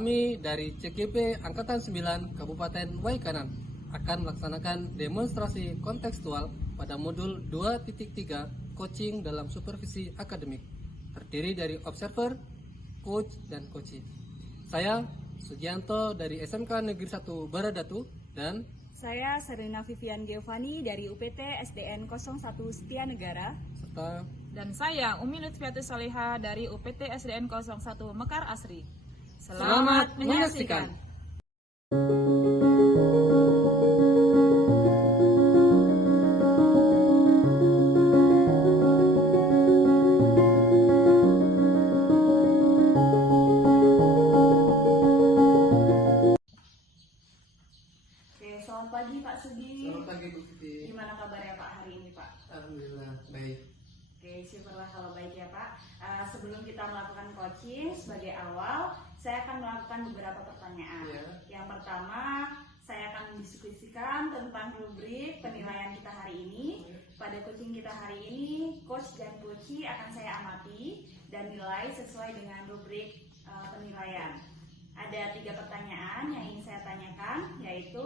Kami dari CGP Angkatan 9 Kabupaten Waikanan akan melaksanakan demonstrasi kontekstual pada modul 2.3 coaching dalam supervisi akademik, terdiri dari observer, coach, dan coachee. Saya Sugianto dari SMK Negeri 1 Baradatu dan saya Serena Vivian Giovanni dari UPT SDN 01 Setianegara serta dan saya Umi Lutfiatus Saleha dari UPT SDN 01 Mekar Asri. Selamat menyaksikan. Selamat pagi Pak Sugi. Selamat pagi Bu Siti. Gimana kabarnya Pak hari ini Pak? Alhamdulillah baik. Syukurlah kalau baik ya Pak. Sebelum kita melakukan coaching, sebagai awal saya akan melakukan beberapa pertanyaan. Yang pertama, saya akan mendiskusikan tentang rubrik penilaian kita hari ini. Pada coaching kita hari ini, coach dan coachee akan saya amati dan nilai sesuai dengan rubrik penilaian. Ada 3 pertanyaan yang ingin saya tanyakan, yaitu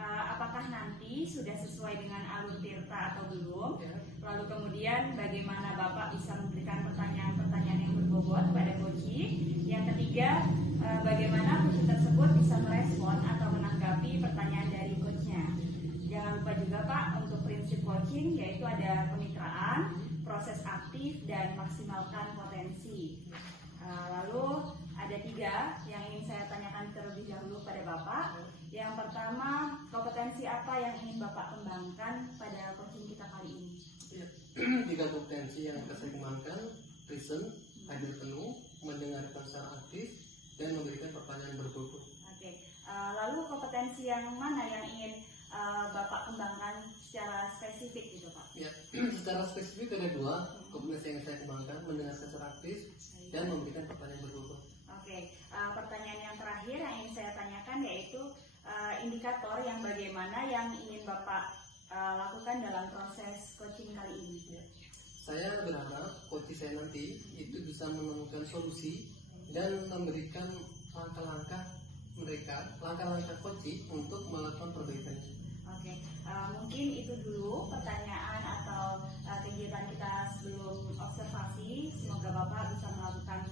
apakah nanti sudah sesuai dengan alur tirta atau belum? Lalu kemudian bagaimana Bapak bisa memberikan pertanyaan-pertanyaan yang berbobot pada coachee? Yang ketiga, bagaimana coachee tersebut bisa merespon atau menanggapi pertanyaan dari coachnya? Jangan lupa juga Pak, untuk prinsip coaching yaitu ada kemitraan, proses aktif, dan maksimalkan potensi. Lalu ada 3 yang ingin saya tanyakan terlebih dahulu pada Bapak. Yang pertama, kompetensi apa yang ingin Bapak kembangkan pada coaching kita kali ini? 3 kompetensi yang kita kembangkan: listen, hadir penuh, mendengarkan secara aktif, dan memberikan pertanyaan berbobot. Oke. Lalu kompetensi yang mana yang ingin Bapak kembangkan secara spesifik gitu Pak? Ya, secara spesifik ada 2 kompetensi yang saya kembangkan: mendengarkan secara aktif dan memberikan pertanyaan berbobot. Oke. Pertanyaan yang terakhir yang ingin saya tanyakan yaitu indikator yang bagaimana yang ingin Bapak lakukan dalam proses coaching kali ini. Ya. Saya berharap coaching saya nanti itu bisa menemukan solusi dan memberikan langkah-langkah coaching untuk melakukan perbaikan. Oke, mungkin itu dulu pertanyaan atau kegiatan kita sebelum observasi. Semoga Bapak bisa melakukan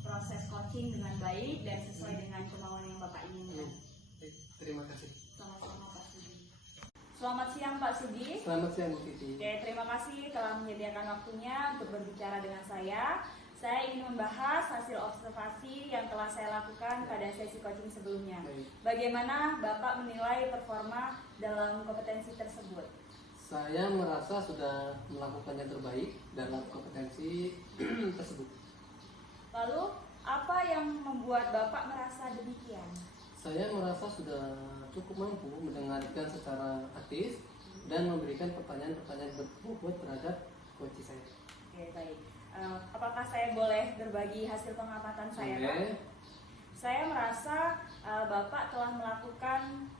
proses coaching dengan baik dan sesuai dengan kemauan yang Bapak inginkan. Terima kasih. Sama-sama Pak Sugi. Selamat siang Pak Sugi. Selamat siang Bu Titi. Oke, terima kasih telah menyediakan waktunya untuk berbicara dengan saya. Saya ingin membahas hasil observasi yang telah saya lakukan pada sesi coaching sebelumnya. Bagaimana Bapak menilai performa dalam kompetensi tersebut? Saya merasa sudah melakukan yang terbaik dalam kompetensi tersebut. Lalu, apa yang membuat Bapak merasa demikian? Saya merasa sudah cukup mampu mendengarkan secara aktif dan memberikan pertanyaan-pertanyaan berbobot terhadap coach saya. Oke, baik. Apakah saya boleh berbagi hasil pengamatan saya, Pak? Saya merasa Bapak telah melakukan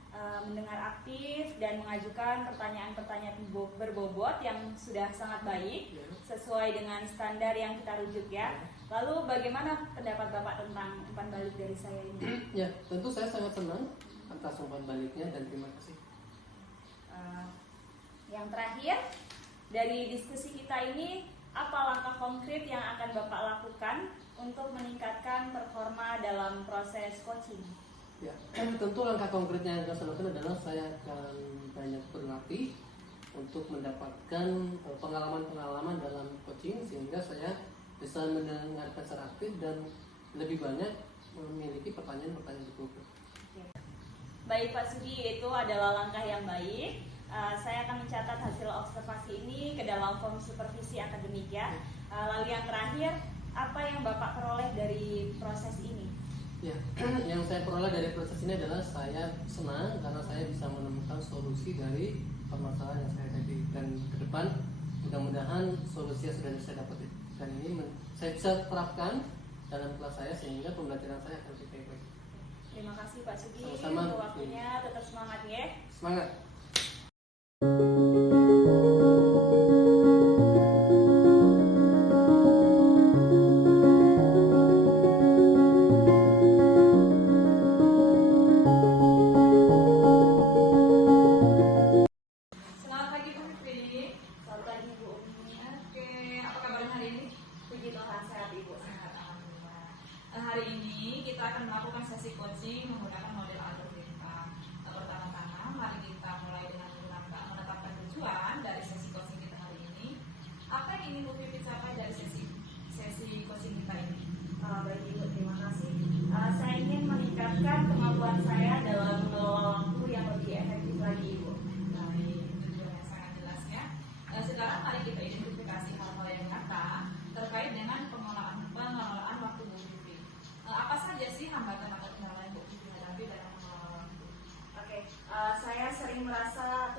mendengar aktif dan mengajukan pertanyaan-pertanyaan berbobot yang sudah sangat baik sesuai dengan standar yang kita rujuk ya. Lalu bagaimana pendapat Bapak tentang umpan balik dari saya ini? Ya, tentu saya sangat senang atas umpan baliknya dan terima kasih. Yang terakhir, dari diskusi kita ini, apa langkah konkret yang akan Bapak lakukan untuk meningkatkan performa dalam proses coaching? Ya, tentu langkah konkretnya yang saya lakukan adalah saya akan banyak berlatih untuk mendapatkan pengalaman-pengalaman dalam coaching sehingga saya bisa mendengarkan secara aktif dan lebih banyak memiliki pertanyaan-pertanyaan berbobot. Baik Pak Sugi, itu adalah langkah yang baik. Saya akan mencatat hasil observasi ini ke dalam form supervisi akademik ya. Lalu yang terakhir, apa yang Bapak peroleh dari proses ini? Ya, yang saya peroleh dari proses ini adalah saya senang karena saya bisa menemukan solusi dari permasalahan yang saya hadapi, dan ke depan mudah-mudahan solusi yang sudah saya dapat dan ini saya bisa terapkan dalam kelas saya sehingga pembelajaran saya akan lebih baik. Terima kasih Pak Sugi untuk waktunya, tetap semangat ya. Semangat.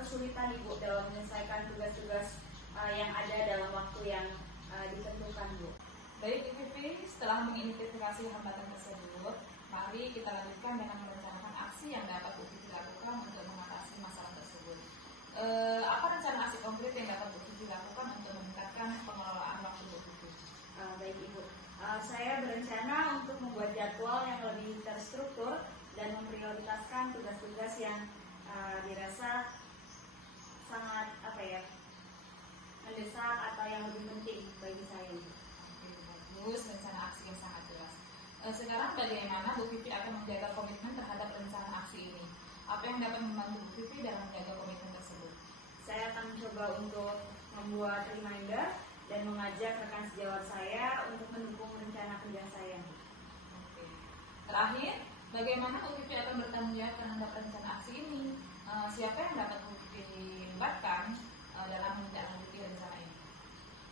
kesulitan Ibu dalam menyelesaikan tugas-tugas yang ada dalam waktu yang ditentukan, Bu. Baik Bu Vivi, setelah mengidentifikasi hambatan tersebut, mari kita lanjutkan dengan merencanakan aksi yang dapat Bu Vivi lakukan untuk mengatasi masalah tersebut. Apa rencana aksi konkret yang dapat Bu Vivi lakukan untuk meningkatkan pengelolaan waktu Bu Vivi? Baik Ibu, saya berencana untuk membuat jadwal yang lebih terstruktur dan memprioritaskan tugas-tugas yang dirasa sangat mendesak atau yang lebih penting bagi saya. Bagus, rencana aksi yang sangat jelas. Sekarang bagaimana Bu Vivi akan menjaga komitmen terhadap rencana aksi ini? Apa yang dapat membantu Bu Vivi dalam menjaga komitmen tersebut? Saya akan mencoba untuk membuat reminder dan mengajak rekan sejawat saya untuk mendukung rencana kerja saya. Oke. Terakhir, bagaimana Bu Vivi akan bertanggung jawab terhadap rencana aksi ini? Siapa yang dapat Bu Vivi libatkan dalam menindaklanjuti rencana ini?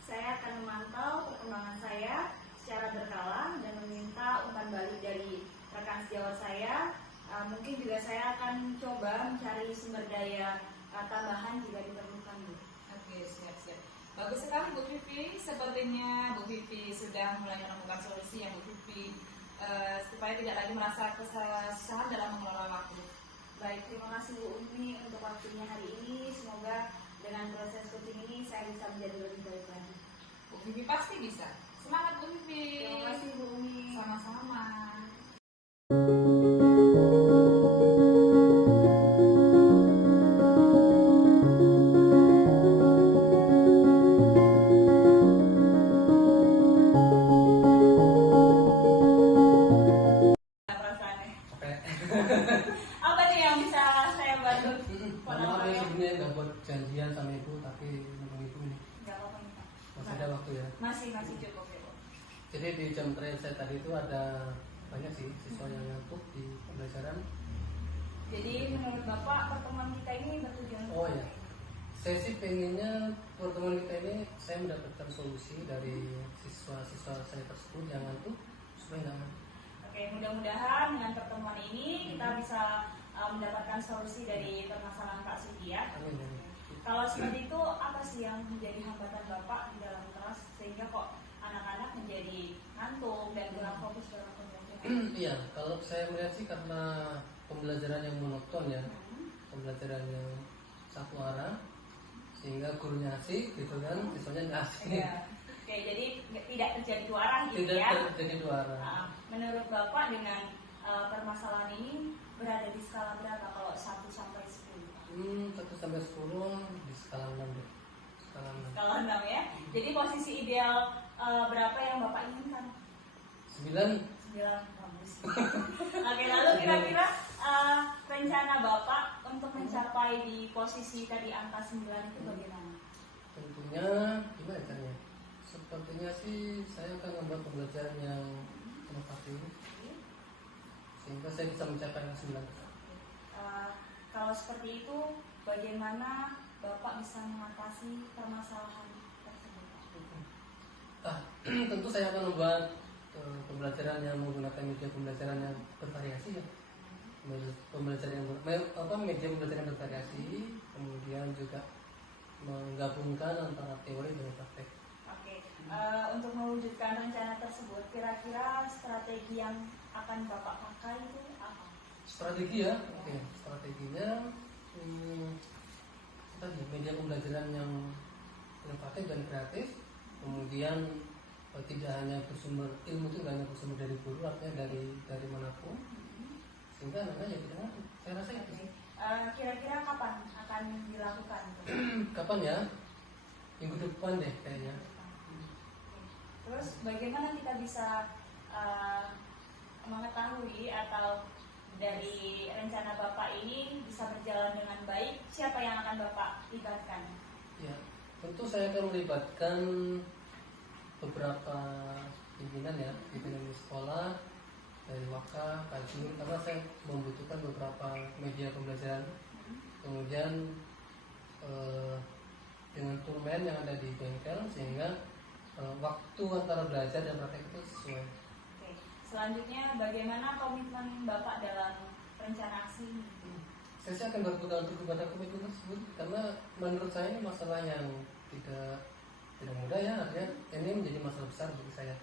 Saya akan memantau perkembangan saya secara berkala dan meminta umpan balik dari rekan sejawat saya. Mungkin juga saya akan coba mencari sumber daya tambahan jika diperlukan, Bu. Oke, siap-siap. Bagus sekali Bu Vivi. Sepertinya Bu Vivi sudah mulai menemukan solusi yang Bu Vivi supaya tidak lagi merasa kesusahan dalam mengelola waktu. Baik, terima kasih Bu Umi untuk waktunya hari ini. Semoga dengan proses coaching ini saya bisa menjadi lebih baik lagi. Bu Vivi pasti bisa. Semangat Bu Vivi. Terima kasih Bu Umi. Sama-sama. Perasaannya. Capek. Apa nih yang bisa saya bantu? Maaf ya sebenarnya nggak buat janjian sama ibu, tapi memang ibu nih Gak apa-apa nih, Pak. masih ada waktu ya. Masih cukup ya, Bu. Jadi di jam trial saya tadi itu ada banyak sih siswa yang ngantuk di pembelajaran. Jadi menurut Bapak pertemuan kita ini bertujuan Oh apa? ya, saya sih pengennya pertemuan kita ini saya mendapatkan solusi dari siswa-siswa saya tersebut yang ngantuk supaya nggak ngantuk. Oke, mudah-mudahan dengan pertemuan ini kita bisa mendapatkan solusi dari permasalahan Pak Sugi ya. Amin. Amin. Kalau seperti itu, apa sih yang menjadi hambatan Bapak di dalam kelas sehingga kok anak-anak menjadi ngantuk dan kurang fokus dalam pembelajaran? Iya, kalau saya melihat sih karena pembelajaran yang monoton ya, pembelajaran yang satu arah, sehingga gurunya asik gitu kan, siswanya nggak asik. Iya. Oke, jadi tidak terjadi dua arah gitu Tidak ya. terjadi dua arah. Menurut Bapak dengan permasalahan ini berada di skala berapa kalau 1 sampai 10? 1 sampai 10 di skala 6 deh. Skala 6. Skala 6 ya. Jadi posisi ideal berapa yang Bapak inginkan? 9. 9, bagus. Oke, lalu kira-kira rencana Bapak untuk mencapai di posisi tadi angka 9 itu bagaimana? Tentunya gimana caranya? Sepertinya sih saya akan membuat pembelajaran yang inovatif sehingga saya bisa mencapai angka 9. Kalau seperti itu, bagaimana Bapak bisa mengatasi permasalahan tersebut? Tentu saya akan membuat pembelajaran yang menggunakan media pembelajaran yang bervariasi ya. Pembelajaran yang media pembelajaran yang bervariasi, kemudian juga menggabungkan antara teori dengan praktek. Oke, untuk mewujudkan rencana tersebut, kira-kira strategi yang akan Bapak pakai itu apa? Strategi ya, oke. Strateginya tadi media pembelajaran yang inovatif dan kreatif, kemudian tidak hanya bersumber ilmu itu tidak hanya bersumber dari guru, artinya dari manapun, sehingga anak-anak ya tidak ngantuk. Saya rasa itu sih. Kira-kira kapan akan dilakukan? Kapan ya? Minggu depan deh kayaknya. Terus bagaimana kita bisa mengetahui atau dari rencana Bapak ini bisa berjalan dengan baik? Siapa yang akan Bapak libatkan? Ya, tentu saya akan melibatkan beberapa pimpinan ya, pimpinan di sekolah, dari Waka, Kaji, karena saya membutuhkan beberapa media pembelajaran. Kemudian dengan toolman yang ada di bengkel sehingga waktu antara belajar dan praktek itu sesuai. Oke. Selanjutnya bagaimana komitmen Bapak dalam rencana aksi ini? Saya sih akan berpegang teguh pada komitmen tersebut karena menurut saya ini masalah yang tidak mudah ya, artinya ini menjadi masalah besar bagi saya.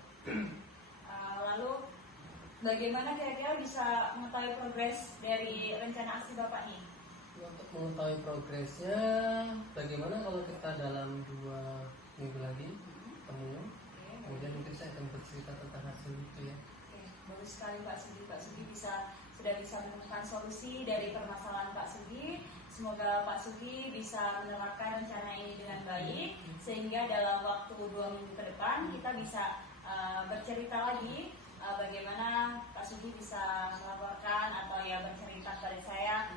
Lalu bagaimana kira-kira bisa mengetahui progres dari rencana aksi Bapak ini? Untuk mengetahui progresnya, bagaimana kalau kita dalam 2 minggu lagi ketemu, kemudian mungkin saya akan bercerita tentang hasil itu ya. Oke, bagus sekali Pak Sugi. Pak Sugi sudah bisa menemukan solusi dari permasalahan Pak Sugi. Semoga Pak Sugi bisa menerapkan rencana ini dengan baik, sehingga dalam waktu 2 minggu ke depan kita bisa bercerita lagi bagaimana Pak Sugi bisa melaporkan atau ya bercerita pada saya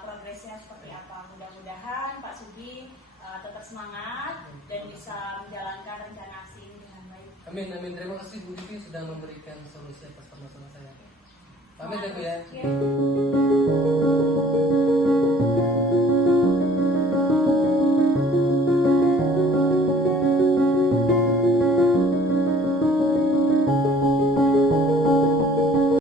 progresnya seperti apa. Mudah-mudahan Pak Sugi tetap semangat dan bisa menjalankan rencana aksi ini dengan baik. Amin, amin. Terima kasih Bu Diki sudah memberikan solusi atas permasalahan saya. Pamit ya Bu ya. Ya.